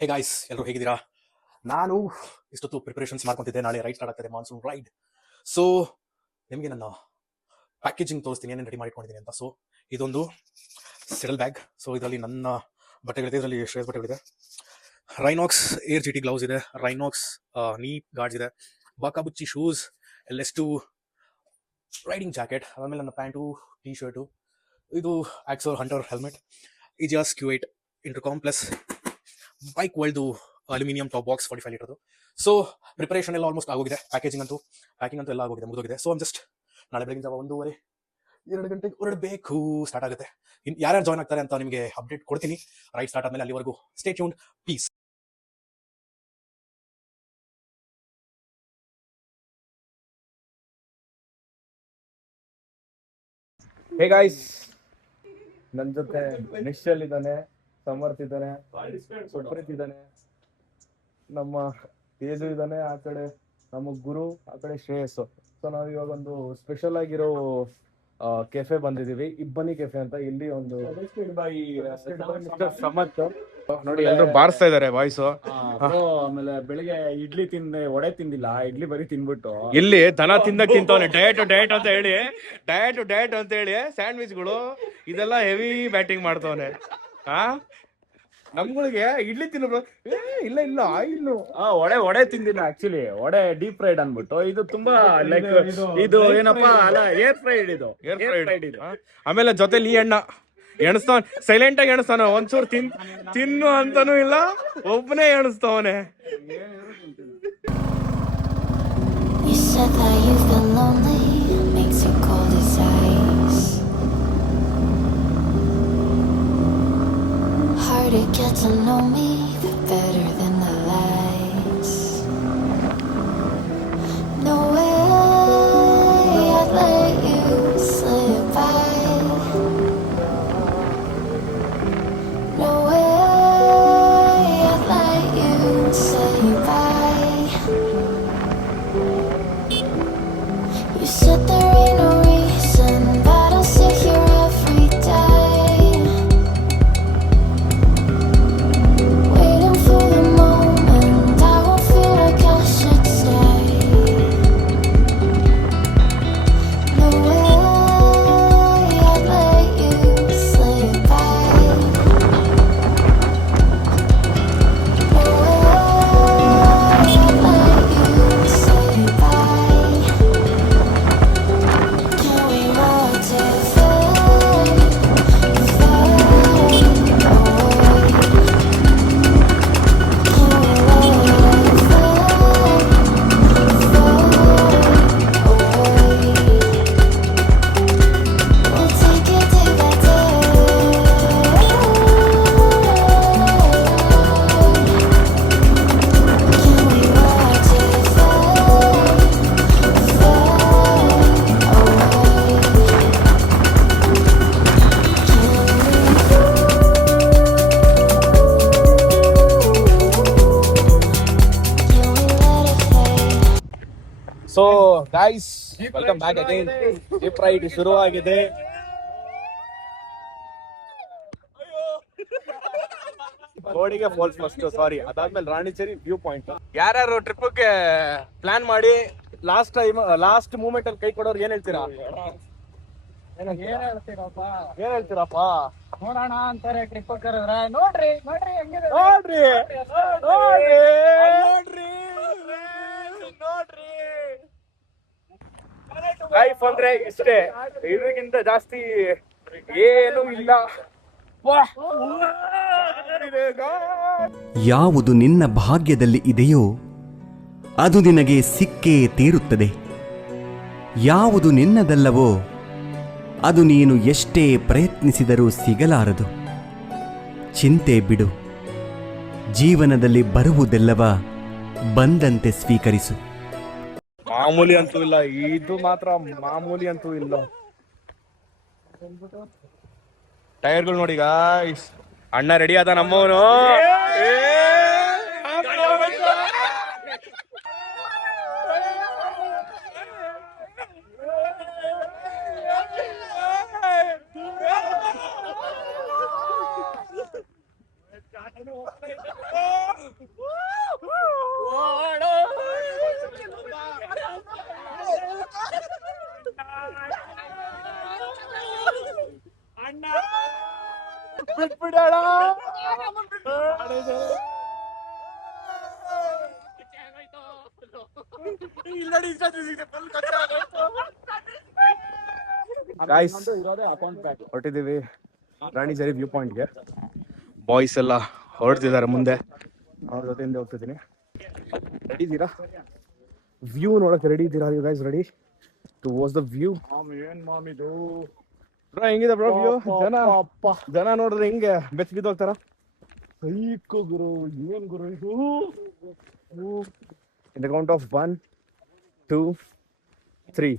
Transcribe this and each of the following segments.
Hey guys, ಎಲ್ಲರೂ ಹೇಗಿದ್ದೀರಾ? ನಾನು ಇಷ್ಟೊತ್ತು ಪ್ರಿಪರೇಷನ್ಸ್ ಮಾಡ್ಕೊತಿದ್ದೆ. ನಾಳೆ ರೈಡ್ ಸ್ಟಾರ್ಟ್ ಆಗ್ತದೆ, ಮಾನ್ಸೂನ್ ರೈಡ್. ಸೊ ನಿಮಗೆ ನನ್ನ ಪ್ಯಾಕೇಜಿಂಗ್ ತೋರಿಸ್ತೀನಿ, ಏನೇನು ರೆಡಿ ಮಾಡಿಕೊಂಡಿದ್ದೀನಿ ಅಂತ. ಸೊ ಇದೊಂದು ಸೆಡಲ್ ಬ್ಯಾಗ್. ಸೊ ಇದರಲ್ಲಿ ನನ್ನ ಬಟ್ಟೆಗಳಿದೆ, ಇದರಲ್ಲಿ ಶ್ರೇಯಸ್ ಬಟ್ಟೆಗಳಿದೆ. ರೈನಾಕ್ಸ್ ಏರ್ GT ಗ್ಲೌಸ್ ಇದೆ, ರೈನಾಕ್ಸ್ ನೀ ಗಾರ್ಡ್ಸ್ ಇದೆ, ಬಾಕಾಬುಚ್ಚಿ ಶೂಸ್, LS2 ರೈಡಿಂಗ್ ಜಾಕೆಟ್, ಆಮೇಲೆ ನನ್ನ ಪ್ಯಾಂಟು, ಟಿ ಶರ್ಟು, ಇದು Axor hunter helmet, EJEAS Q8 intercom plus bike ವರ್ಲ್ಡ್ದು ಅಲ್ಯೂಮಿನಿಯಂ ಟಾಪ್ ಬಾಕ್ಸ್ 45 ಲೀಟರ್ದು. ಸೊ ಪ್ರಿಪರೇಷನ್ ಎಲ್ಲ ಆಲ್ಮೋಸ್ಟ್ ಆಗೋಗಿದೆ. ಪ್ಯಾಕಿಂಗ್ ಅಂತೂ ಎಲ್ಲ ಆಗೋಗಿದೆ, ಮುಗಿದೋಗಿದೆ. ಸೊ ಜಸ್ಟ್ ನಾಳೆ ಬೆಳಗಿನ ಜಾವ 1:30-2 ಗಂಟೆಗೆ ಹೊರಡಬೇಕು, ಸ್ಟಾರ್ಟ್ ಆಗುತ್ತೆ. ಯಾರ್ಯಾರು ಜಾಯ್ನ್ ಆಗ್ತಾರೆ ಅಂತ ನಿಮಗೆ ಅಪ್ಡೇಟ್ ಕೊಡ್ತೀನಿ ರೈಡ್ ಸ್ಟಾರ್ಟ್ ಆದಮೇಲೆ. ಅಲ್ಲಿವರೆಗೂ stay tuned, peace. Hey guys, ನನ್ನ ಜೊತೆ ನಿಶ್ಚಲ್ ಇದ್ದಾನೆ, ಸಮರ್ಥ ಇದ್ದಾನೆ, ಸುಪ್ರೀತ್ ಇದ್ದಾನೆ, ನಮ್ಮ ತೇಜು ಇದ್ದಾನೆ, ಆ ಕಡೆ ನಮ್ಮ ಗುರು, ಆ ಕಡೆ ಶ್ರೇಯಸ್ಸು. ಸೊ ನಾವು ಇವಾಗ ಒಂದು ಸ್ಪೆಷಲ್ ಆಗಿರೋ ಕೆಫೆ ಬಂದಿದೀವಿ, ಇಬ್ಬನಿ ಕೆಫೆ ಅಂತ. ಇಲ್ಲಿ ಒಂದು ಸಮರ್ಥ ನೋಡಿ, ಎಲ್ಲರೂ ಬಾರಿಸ್ತಾ ಇದಾರೆ ವಾಯ್ಸು. ಆಮೇಲೆ ಬೆಳಿಗ್ಗೆ ಇಡ್ಲಿ ವಡೆ ತಿಂದಿಲ್ಲ, ಇಡ್ಲಿ ಬರೀ ತಿನ್ಬಿಟ್ಟು ಇಲ್ಲಿ ದನ ತಿಂತವನೆ. ಡಯಟ್ ಅಂತ ಹೇಳಿ ಸ್ಯಾಂಡ್ವಿಚ್ಗಳು ಇದೆಲ್ಲ ಹೆವಿ ಬ್ಯಾಟಿಂಗ್ ಮಾಡ್ತವನೆ. ನಮ್ಗಳಿಗೆ ಇಡ್ಲಿ ತಿನ್ನೋದು ಇಲ್ಲ ಆಯಿಲ್ ವಡೆ ತಿಂದಿನ. ಆಕ್ಚುಲಿ ವಡೆ ಡೀಪ್ ಫ್ರೈಡ್ ಅನ್ಬಿಟ್ಟು, ಇದು ತುಂಬಾ ಲೈಕ್ ಇದು ಏನಪ್ಪಾ ಅಲ್ಲ, ಏರ್ ಫ್ರೈಡ್ ಇದು. ಆಮೇಲೆ ಜೊತೆಲಿ ಈ ಎಣಿಸ್ತಾವ, ಸೈಲೆಂಟ್ ಆಗಿ ಎಣಿಸ್ತಾನ. ಒಂಚೂರು ತಿನ್ನು ಅಂತಾನೂ ಇಲ್ಲ, ಒಬ್ಬನೇ ಎಣಿಸ್ತಾವನೆ. To get to know me better than the lies. No way I'd let you slip by. No way I'd let you say bye. You said there ain't no reason, but I'll sit here every day. So guys, welcome back again. Deep ride ಶುರುವಾಗಿದೆ. ಗೋಡಿಗೆ falls first, ಸಾರಿ, ಅದಾದ್ಮೇಲೆ ರಾಣಿಚೇರಿ view point. ಯಾರ್ಯಾರು ಟ್ರಿಪ್ಗೆ plan ಮಾಡಿ last moment ಅಲ್ಲಿ ಕೈ ಕೊಡೋರು ಏನ್ ಹೇಳ್ತೀರಾ? ಏನ್ ಹೇಳ್ತೀರಪ್ಪ? ನೋಡೋಣ ಅಂತಾರೆ ಟ್ರಿಪ್ ಕರೆದ್ರೆ. ನೋಡ್ರಿ ಲೈಫ್ ಅಂದ್ರೆ ಇಷ್ಟೇ, ಇದಕ್ಕಿಂತ ಜಾಸ್ತಿ ಏನು ಇಲ್ಲ. ಯಾವುದು ನಿನ್ನ ಭಾಗ್ಯದಲ್ಲಿ ಇದೆಯೋ ಅದು ನಿನಗೆ ಸಿಕ್ಕೇ ತೀರುತ್ತದೆ. ಯಾವುದು ನಿನ್ನದಲ್ಲವೋ ಅದು ನೀನು ಎಷ್ಟೇ ಪ್ರಯತ್ನಿಸಿದರೂ ಸಿಗಲಾರದು. ಚಿಂತೆ ಬಿಡು, ಜೀವನದಲ್ಲಿ ಬರುವುದೆಲ್ಲವ ಬಂದಂತೆ ಸ್ವೀಕರಿಸು. ಮಾಮೂಲಿ ಅಂತೂ ಇಲ್ಲ, ಇದು ಮಾತ್ರ ಮಾಮೂಲಿ ಅಂತೂ ಇಲ್ಲ. ಟೈರ್ಗಳು ನೋಡಿ ಗಾಯ್ಸ್, ಅಣ್ಣ ರೆಡಿ ಆದ ನಮ್ಮವನು. ಬಿಟ್ಬಿಡೋಣ. Guys, ಹೊರಟಿದ್ದೀವಿ ರಾಣಿಜರಿ ವ್ಯೂ ಪಾಯಿಂಟ್ಗೆ. ಬಾಯ್ಸ್ ಎಲ್ಲ ಹೊರಡ್ತಿದ್ದಾರೆ ಮುಂದೆ, ಅವ್ರ ಜೊತೆಯಿಂದ ಹೋಗ್ತಿದ್ದೀನಿ. ರೆಡಿ ಇದ್ದೀರಾ? ವ್ಯೂ ನೋಡಕ್ಕೆ ರೆಡಿ ಇದ್ದೀರಾ? You guys ready to watch the view? Bro ಹೆಂಗಿದೆ ಬ್ರೋ ವ್ಯೂ? ಜನ ನೋಡಿದ್ರೆ ಹಿಂಗೆ ಬೆಚ್ಚ ಬಿದ್ದೋಗ್ತಾರ. ಸೈಕೋ ಗುರು, ಏನ್ ಗುರು ಇದು? In the count of 1, 2, 3.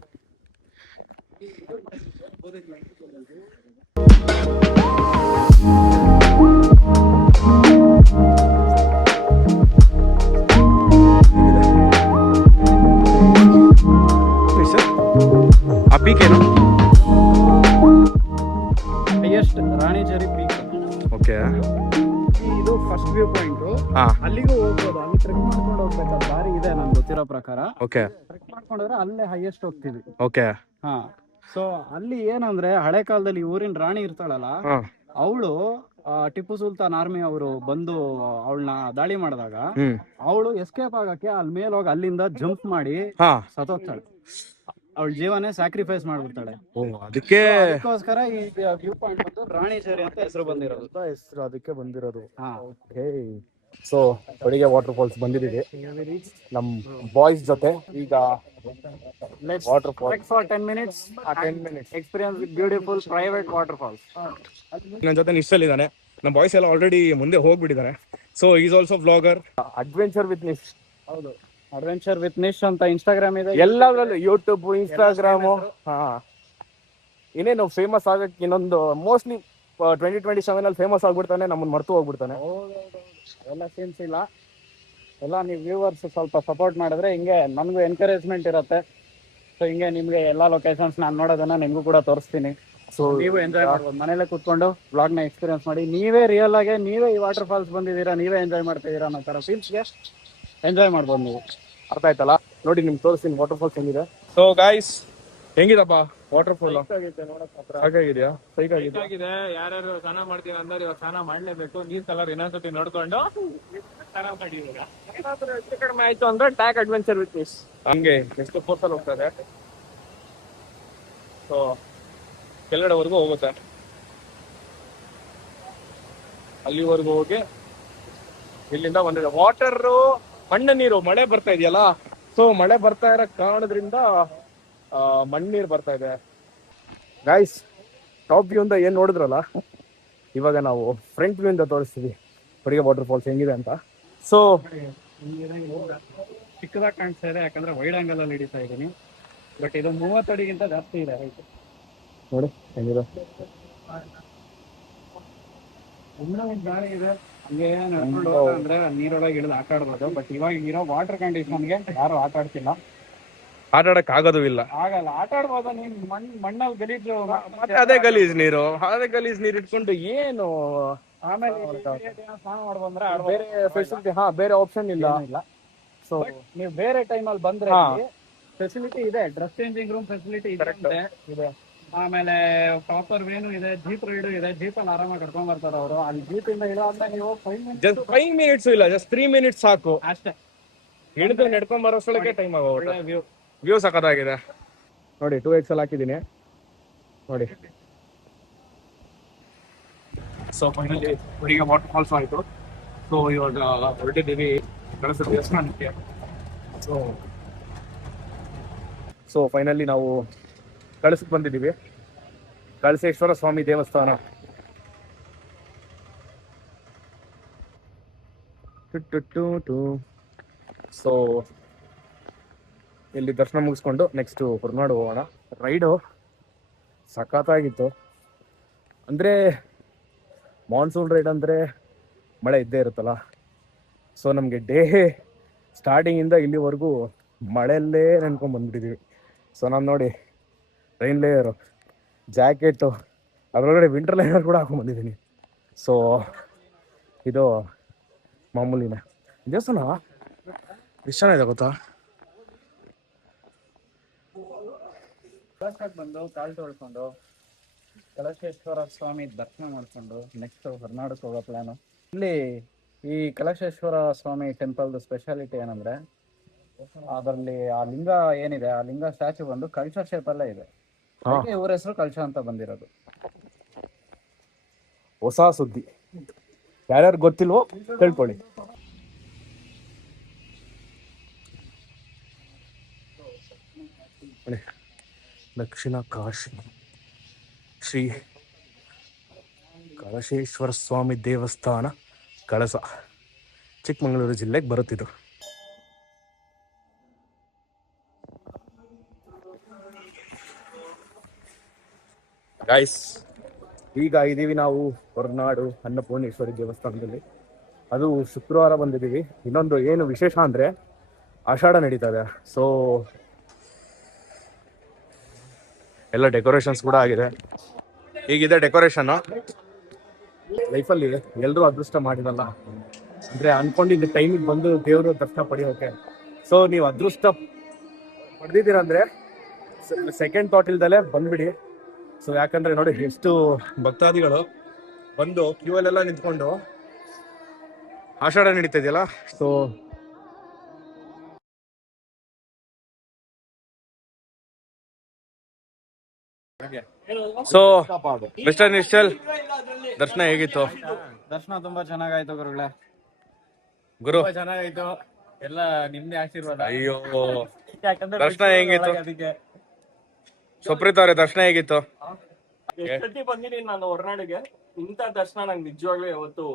ಆ ಪೀಕ್ ಏನು? Highest Ranijhari peak. ಓಕೆ, ಇದು ಫಸ್ಟ್ ವ್ಯೂ ಪಾಯಿಂಟ್. ಹಾ, ಅಲ್ಲಿಗೂ ಹೋಗ್ಬೋದು. ಅಲ್ಲಿ ಟ್ರೆಕ್ ಮಾಡ್ಕೊಂಡು ಹೋಗ್ಬೇಕು, ದಾರಿ ಇದೆ ನನ್ಗೆ ಗೊತ್ತಿರೋ ಪ್ರಕಾರ. ಓಕೆ ಟ್ರೆಕ್ ಮಾಡ್ಕೊಂಡ್ರೆ ಅಲ್ಲೇ ಹೈಯೆಸ್ಟ್ ಹೋಗ್ತೀವಿ. ಓಕೆ. ಹಾ, ಸೊ ಅಲ್ಲಿ ಏನಂದ್ರೆ ಹಳೆ ಕಾಲದಲ್ಲಿ ಊರಿನ ರಾಣಿ ಇರ್ತಾಳಲ್ಲ, ಹಾ, ಅವಳು ಟಿಪ್ಪು ಸುಲ್ತಾನ್ ಆರ್ಮಿ ಅವರು ಬಂದು ಅವಳನ್ನ ದಾಳಿ ಮಾಡಿದಾಗ ಹ್ಮ್, ಅವಳು ಎಸ್ಕೇಪ್ ಆಗಕ್ಕೆ ಅಲ್ಲಿ ಮೇಲೆ ಹೋಗಿ ಅಲ್ಲಿಂದ ಜಂಪ್ ಮಾಡಿ ಹಾ. ಸತ್ತೋಗ್ತಾಳೆ. ಅವಳ ಜೀವನೇ ಸ್ಯಾಕ್ರಿಫೈಸ್ ಮಾಡ್ಬಿಡ್ತಾಳೆ. ಓ, ಅದಕ್ಕೆ ಅದಕ್ಕೋಸ್ಕರ ಈ ವ್ಯೂ ಪಾಯಿಂಟ್ ಬಂದು ರಾಣಿಜರಿ ಅಂತ ಹೆಸರು ಬಂದಿರೋದು. ಹೆಸರು ಅದಕ್ಕೆ ಬಂದಿರೋದು. ಹಾ, ಓಕೆ. ಸೊ ಹೊಡಿಗೆ ವಾಟರ್ ಫಾಲ್ಸ್ ಬಂದಿದ್ದೀವಿ ನಮ್ ಬಾಯ್ಸ್ ಜೊತೆ. ಈಗ water falls for 10 minutes 10 minutes experience with beautiful private waterfalls. ನನ್ನ ಜೊತೆ ನಿಶ್ಚಲ್ ಇದ್ದಾನೆ. ನಮ್ಮ ಬಾಯ್ಸ್ ಎಲ್ಲ ಆಲ್ರೆಡಿ ಮುಂದೆ ಹೋಗ್ಬಿಟ್ಟಿದ್ದಾರೆ. So is also vlogger. Adventure with Nish. ಹೌದು, ಅಡ್ವೆಂಚರ್ ವಿತ್ ನಿಶ್ ಅಂತ ಇನ್ಸ್ಟಾಗ್ರಾಮ್ ಇದೆ, ಎಲ್ಲದರಲ್ಲೂ ಯೂಟ್ಯೂಬ್, ಇನ್ಸ್ಟಾಗ್ರಾಮು. ಹಾ, ಇನ್ನೇನು ಫೇಮಸ್ ಆಗಕ್ಕೆ ಇನ್ನೊಂದು ಮೋಸ್ಟ್ಲಿ 2027 ಅಲ್ಲಿ ಫೇಮಸ್ ಆಗ್ಬಿಡ್ತಾನೆ, ನಮ್ಮನ್ನ ಮರ್ತು ಹೋಗ್ಬಿಡ್ತಾನೆ. ಎಲ್ಲ ಸೀನ್ಸ್ ಇಲ್ಲ. ಎಲ್ಲ ನೀವು ವ್ಯೂವರ್ಸ್ ಸ್ವಲ್ಪ ಸಪೋರ್ಟ್ ಮಾಡಿದ್ರೆ ಹಿಂಗೆ ನಮಗೂ ಎನ್ಕರೇಜ್ಮೆಂಟ್ ಇರುತ್ತೆ. ಸೊ ಹಿಂಗೆ ನಿಮ್ಗೆ ಎಲ್ಲಾ ಲೊಕೇಶನ್ಸ್ ನಾನು ನೋಡೋದನ್ನ ನಿಮ್ಗೂ ಕೂಡ ತೋರಿಸ್ತೀನಿ. ಸೊ ನೀವು ಎಂಜಾಯ್ ಮಾಡ್ಬೋದು, ಮನೇಲೆ ಕೂತ್ಕೊಂಡು ವ್ಲಾಗ್ ನ ಎಕ್ಸ್ಪೀರಿಯನ್ಸ್ ಮಾಡಿ. ನೀವೇ ರಿಯಲ್ ಆಗಿ ನೀವೇ ಈ ವಾಟರ್ ಫಾಲ್ಸ್ ಬಂದಿದ್ದೀರಾ, ನೀವೇ ಎಂಜಾಯ್ ಮಾಡ್ತಿದ್ದೀರಾ ಅನ್ನೋ ತರ ಫೀಲ್ಸ್ಗೆ ಎಂಜಾಯ್ ಮಾಡ್ಬೋದು ನೀವು. ಅರ್ಥ ಆಯ್ತಲ್ಲ? ನೋಡಿ ನಿಮ್ಗೆ ತೋರಿಸ್ತೀನಿ ವಾಟರ್ ಫಾಲ್ಸ್ ಹೆಂಗಿದೆ. ಸೊ ಗೈಸ್, ಹೆಂಗಿದಪ್ಪ ವಾಟರ್ ಫಾಲ್? ಹಾಗಾಗಿದೆಯಾ? ಸೈಕ್ ಆಗಿದೆ. ಯಾರ್ಯಾರು ಸ್ನಾನ ಮಾಡ್ತೀವಿ ಅಂದ್ರೆ ಇವಾಗ ಸ್ನಾನ ಮಾಡ್ಲೇಬೇಕು. ನೀರ್ ಕಲರ್ ಇನ್ನೊಂದ್ಸತಿ ನೋಡ್ಕೊಂಡು ಸ್ನಾನ ಮಾಡಿ. ಏನಾದ್ರೂ ಹೆಚ್ಚು ಕಡಿಮೆ ಆಯ್ತು ಅಂದ್ರೆ ಟ್ಯಾಕ್ ಅಡ್ವೆಂಚರ್ ವಿತ್ ನಿಶ್ ಹಂಗೆ ಎಷ್ಟು ಫೋರ್ಸಲ್ಲಿ ಹೋಗ್ತದೆ. ಸೊ ಕೆಳಗಡೆವರೆಗೂ ಹೋಗುತ್ತೆ. ಅಲ್ಲಿವರೆಗೂ ಹೋಗಿ ಇಲ್ಲಿಂದ ಬಂದಿದೆ ವಾಟರ್, ಮಣ್ಣ ನೀರು. ಮಳೆ ಬರ್ತಾ ಇದೆಯಲ್ಲ, ಸೊ ಮಳೆ ಬರ್ತಾ ಇರೋ ಕಾರಣದ್ರಿಂದ ಮಣ್ಣೀರು ಬರ್ತಾ ಇದೆ. ಗೈಸ್, ಟಾಪ್ ವ್ಯೂ ಇಂದ ಏನ್ ನೋಡಿದ್ರಲ್ಲ, ಇವಾಗ ನಾವು ಫ್ರಂಟ್ ವ್ಯೂ ಇಂದ ತೋರಿಸ್ತೀವಿ ಹೊಡಿಗೆ ವಾಟರ್ ಫಾಲ್ಸ್ ಹೆಂಗಿದೆ ಅಂತ. ಸೊ ಚಿಕ್ಕದಾಗಿ ಕಾಣಿಸ್ತಾ ಇದೆ, ಯಾಕಂದ್ರೆ ವೈಡ್ ಆಂಗಲ್ ಅಲ್ಲಿ ಹಿಡಿತಾ ಇದ್ದೀನಿ. ಬಟ್ ಇದು 30 ಅಡಿಗಿಂತ ಜಾಸ್ತಿ ಇದೆ height. ನೋಡಿ ಹೆಂಗಿದೆ. ಇನ್ನೂ ಒಂದು ದಾರಿ ಇದೆ, ಹಂಗೆ ನಡ್ಕೊಂಡು ಹೋಗ್ತಾ ಅಂದ್ರೆ ನೀರೊಳಗೆ ಇಳಿದು ಆಟ ಆಡ್ಬೋದು. ಬಟ್ ಇವಾಗ ಇರೋ ವಾಟರ್ ಕಂಡೀಷನ್ಗೆ ಯಾರು ಆಟ ಆಡ್ತಿಲ್ಲ, ಆಟ ಆಡಕ್ ಆಗೋದು ಇಲ್ಲ. ಆಗಲ್ಲ. ಆಟ ಆಡ್ಬೋದು, ನೀನ್ ಮಣ್ಣಲ್ಲಿ ಗಲೀಜು, ಮತ್ತೆ ಅದೇ ಗಲೀಜ್ ನೀರು, ಅದೇ ಗಲೀಜ್ ನೀರು ಇಟ್ಕೊಂಡು ಏನು ಆಮೇಲೆ ಸ್ನಾನ ಮಾಡ್ಬಂದ್ರೆ ಬೇರೆ ಫೆಸಿಲಿಟಿ, ಹಾ ಬೇರೆ ಆಪ್ಷನ್ ಇಲ್ಲ. ಸೊ ನೀವು ಬೇರೆ ಟೈಮಲ್ಲಿ ಬಂದ್ರೆ ಹಾ. ಫೆಸಿಲಿಟಿ ಇದೆ, ಡ್ರೆಸ್ ಚೇಂಜಿಂಗ್ ರೂಮ್ ಫೆಸಿಲಿಟಿ ಇದೆ. ಆಮೇಲೆ ಪ್ರಾಪರ್ ವೇನು ಇದೆ, ಜೀಪ್ ರೈಡ್ ಇದೆ. ಜೀಪ್ ಅಲ್ಲಿ ಆರಾಮಾಗಿ ಕರ್ಕೊಂಡ್ ಬರ್ತಾರೆ ಅವರು. ಅಲ್ಲಿ ಜೀಪ್ ಇಂದ ಇಳಿಯೋದ್ನ ನೀವು 5 minutes ಇಲ್ಲ, ಜಸ್ಟ್ 3 minutes ಸಾಕು. ಅಷ್ಟೇ ಹಿಡಿದು ನಡ್ಕೊಂಡ್ ಬರೋಷ್ಟೊಳಗೆ ಟೈಮ್ ಆಗೋಗುತ್ತೆ. ವ್ಯೂ. ವ್ಯೂ ಸಖತ್ತಾಗಿದೆ ನೋಡಿ. 2XL ಹಾಕಿದ್ದೀನಿ ನೋಡಿ. ಸೊ ಫೈನಲಿ ಹೊಡಿಗೆ ವಾಟರ್ ಫಾಲ್ಸ್ ಆಯ್ತು. ಸೊ ಇವಾಗ ಹೊರಟಿದ್ದೀವಿ ಕಳಸ ದೇವಸ್ಥಾನಕ್ಕೆ. ಸೊ ಫೈನಲಿ ನಾವು ಕಳಸಕ್ಕೆ ಬಂದಿದ್ದೀವಿ. ಕಳಸೇಶ್ವರ ಸ್ವಾಮಿ ದೇವಸ್ಥಾನ. ಸೊ ಇಲ್ಲಿ ದರ್ಶನ ಮುಗಿಸ್ಕೊಂಡು ನೆಕ್ಸ್ಟ್ ಹೊರನಾಡು ಹೋಗೋಣ. ರೈಡು ಸಖತ್ತಾಗಿತ್ತು. ಅಂದರೆ ಮಾನ್ಸೂನ್ ರೈಡ್ ಅಂದರೆ ಮಳೆ ಇದ್ದೇ ಇರುತ್ತಲ್ಲ. ಸೊ ನಮಗೆ ಡೇ ಸ್ಟಾರ್ಟಿಂಗಿಂದ ಇಲ್ಲಿವರೆಗೂ ಮಳೆಯಲ್ಲೇ ನೆನ್ಕೊಂಡು ಬಂದ್ಬಿಟ್ಟಿದ್ದೀವಿ. ಸೊ ನಾನು ನೋಡಿ ರೈನ್ ಲೇಯರು, ಜಾಕೆಟು, ಅದರೊಳಗಡೆ ವಿಂಟರ್ ಲೇಯರ್ ಕೂಡ ಹಾಕೊಂಡ್ಬಂದಿದ್ದೀನಿ. ಸೊ ಇದು ಮಾಮೂಲಿನೇ. ದೇವಸ್ಥಾನ ಎಷ್ಟು ಚೆನ್ನಾಗಿದೆ ಗೊತ್ತಾ. ಕಳಸಕ್ಕೆ ಬಂದು ಕಾಲು ತೊಳ್ಕೊಂಡು ಕಲಶೇಶ್ವರ ಸ್ವಾಮಿ ದರ್ಶನ ಮಾಡ್ಕೊಂಡು ನೆಕ್ಸ್ಟ್ ಹೊರನಾಡಕ್ಕೆ ಹೋಗೋ ಪ್ಲಾನು. ಇಲ್ಲಿ ಈ ಕಲಶೇಶ್ವರ ಸ್ವಾಮಿ ಟೆಂಪಲ್ದು ಸ್ಪೆಷಾಲಿಟಿ ಏನಂದ್ರೆ ಅದರಲ್ಲಿ ಆ ಲಿಂಗ ಏನಿದೆ, ಆ ಲಿಂಗ ಸ್ಟ್ಯಾಚು ಬಂದು ಕಳಶ ಶೇಪಲ್ಲೇ ಇದೆ. ಅದಕ್ಕೆ ಇವ್ರ ಹೆಸರು ಕಳಶ ಅಂತ ಬಂದಿರೋದು. ಹೊಸ ಸುದ್ದಿ, ಯಾರ್ಯಾರು ಗೊತ್ತಿಲ್ವೋ ತಿಳ್ಕೊಳ್ಳಿ. ದಕ್ಷಿಣ ಕಾಶಿ ಶ್ರೀ ಕಳಶೇಶ್ವರ ಸ್ವಾಮಿ ದೇವಸ್ಥಾನ ಕಳಸ, ಚಿಕ್ಕಮಗಳೂರು ಜಿಲ್ಲೆಗೆ ಬರುತ್ತಿದ್ದು. ಗೈಸ್, ಈಗ ಇದೀವಿ ನಾವು ಹೊರನಾಡು ಅನ್ನಪೂರ್ಣೇಶ್ವರಿ ದೇವಸ್ಥಾನದಲ್ಲಿ. ಅದು ಶುಕ್ರವಾರ ಬಂದಿದ್ದೀವಿ. ಇನ್ನೊಂದು ಏನು ವಿಶೇಷ ಅಂದರೆ ಆಷಾಢ ನಡೀತಾ ಇದೆ. ಸೊ ಎಲ್ಲ ಡೆಕೋರೇಷನ್ಸ್ ಕೂಡ ಆಗಿದೆ. ಹೀಗಿದೆ ಡೆಕೋರೇಷನ್. ಲೈಫಲ್ಲಿ ಎಲ್ಲರೂ ಅದೃಷ್ಟ ಮಾಡಿರಲ್ಲ, ಅಂದರೆ ಅನ್ಕೊಂಡಿದ್ದ ಟೈಮಿಗೆ ಬಂದು ದೇವರು ದರ್ಶನ ಪಡೆಯೋಕೆ. ಸೊ ನೀವು ಅದೃಷ್ಟ ಪಡೆದಿದ್ದೀರಂದ್ರೆ ಸೆಕೆಂಡ್ ಥಾಟ್ ಇಲ್ದಲೆ ಬಂದ್ಬಿಡಿ. ಸೊ ಯಾಕಂದ್ರೆ ನೋಡಿ ಎಷ್ಟು ಭಕ್ತಾದಿಗಳು ಬಂದು ಕ್ಯೂ ಅಲ್ಲೆಲ್ಲ ನಿಂತ್ಕೊಂಡು ಆಷಾಢ ನಡೀತಾ ಇದೆಯಲ್ಲ. ಸೊ ಮಿಸ್ಟರ್ ನಿಶ್ಚಲ್, ದರ್ಶನ ಹೇಗಿತ್ತು? ದರ್ಶನ ತುಂಬಾ ಚೆನ್ನಾಗಾಯ್ತು ಗುರುಗಳೇ. ಗುರು ತುಂಬಾ ಚೆನ್ನಾಗಾಯ್ತು, ಎಲ್ಲ ನಿಮ್ದೇ ಆಶೀರ್ವಾದ. ಅಯ್ಯೋ, ಯಾಕಂದ್ರೆ ದರ್ಶನ ಹೆಂಗಿತ್ತು? ಅದಕ್ಕೆ ಸುಪ್ರೀತ್ ಅವರೇ, ದರ್ಶನ ಹೇಗಿತ್ತು? ಎಷ್ಟೊತ್ತಿ ಬಂದಿದ್ದೀನಿ ನಾನು ಹೊರನಾಡಿಗೆ, ಇಂಥ ದರ್ಶನ ನಂಗೆ ನಿಜವಾಗ್ಲೂ ಯಾವತ್ತು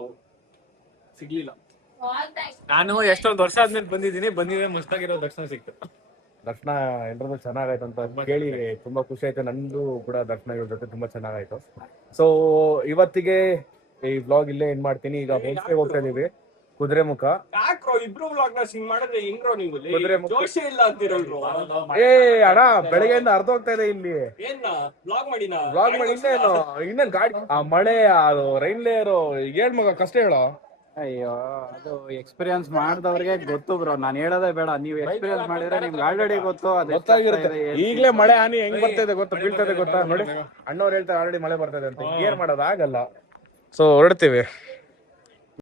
ಸಿಗ್ಲಿಲ್ಲ. ನಾನು ಎಷ್ಟೊಂದು ವರ್ಷ ಆದ್ಮೇಲೆ ಬಂದಿದ್ರೆ ಮಸ್ತಾಗಿರೋ ದರ್ಶನ ಸಿಕ್ತು. ದರ್ಶನ ಎಲ್ಲರದ್ದು ಚೆನ್ನಾಗಾಯ್ತು ಅಂತ ಕೇಳಿ ತುಂಬಾ ಖುಷಿ ಆಯ್ತು. ನಂದು ಕೂಡ ದರ್ಶನ ಇವ್ರ ಜೊತೆ ತುಂಬಾ ಚೆನ್ನಾಗಾಯ್ತು. ಸೊ ಇವತ್ತಿಗೆ ಈ ವ್ಲಾಗ್ ಇಲ್ಲೇ ಏನ್ ಮಾಡ್ತೀನಿ. ಈಗ ಹೋಮ್ಸ್ಟೇ ಹೋಗ್ತಾ ಇದೀವಿ, ಕುದುರೆಮುಖ. ಯಾಕ್ರೋ ಇಬ್ರು ವ್ಲಾಗ್ ನ ಸಿಂಗ್ ಮಾಡಿದ್ರೆ ಹೆಂಗ್ರೋ ನೀವು? ಕುದುರೆಮುಖ ಜೋಶಿ ಇಲ್ಲ ಅಂತಿರಲ್ರು. ಏ ಅಣ್ಣ, ಬೆಳಗ್ಗೆಯಿಂದ ಅರ್ಧ ಹೋಗ್ತಾ ಇದೆ ಇಲ್ಲಿ. ಏನ್ ವ್ಲಾಗ್ ಮಾಡಿನ? ವ್ಲಾಗ್ ಮಾಡಿ ಇನ್ನೇನು ಗಾಡಿ, ಆ ಮಳೆ, ಅದು ರೈನ್ ಲೇಯರು, ಈಗ ಹೇಳ್ ಮಗ ಕಷ್ಟ ಹೇಳೋ. ಅಯ್ಯೋ, ಅದು ಎಕ್ಸ್ಪೀರಿಯನ್ಸ್ ಮಾಡಿದವ್ರಿಗೆ ಗೊತ್ತು ಬ್ರೋ, ನಾನು ಹೇಳೋದೇ ಬೇಡ. ನೀವು ಎಕ್ಸ್ಪೀರಿಯನ್ಸ್ ಮಾಡಿದ್ರೆ ನಿಮ್ಗೆ ಆಲ್ರೆಡಿ ಗೊತ್ತು. ಅದು ಗೊತ್ತಾಗಿರುತ್ತೆ. ಈಗಲೇ ಮಳೆ ಹಾನಿ ಹೆಂಗ್ ಬರ್ತಾ ಇದೆ ಗೊತ್ತಾ, ಬೀಳ್ತದೆ ಗೊತ್ತಾ. ನೋಡಿ ಅಣ್ಣವ್ರು ಹೇಳ್ತಾರೆ ಆಲ್ರೆಡಿ ಮಳೆ ಬರ್ತದೆ ಅಂತ. ಏನ್ ಮಾಡೋದು ಆಗಲ್ಲ. ಸೊ ಹೊರಡ್ತೀವಿ.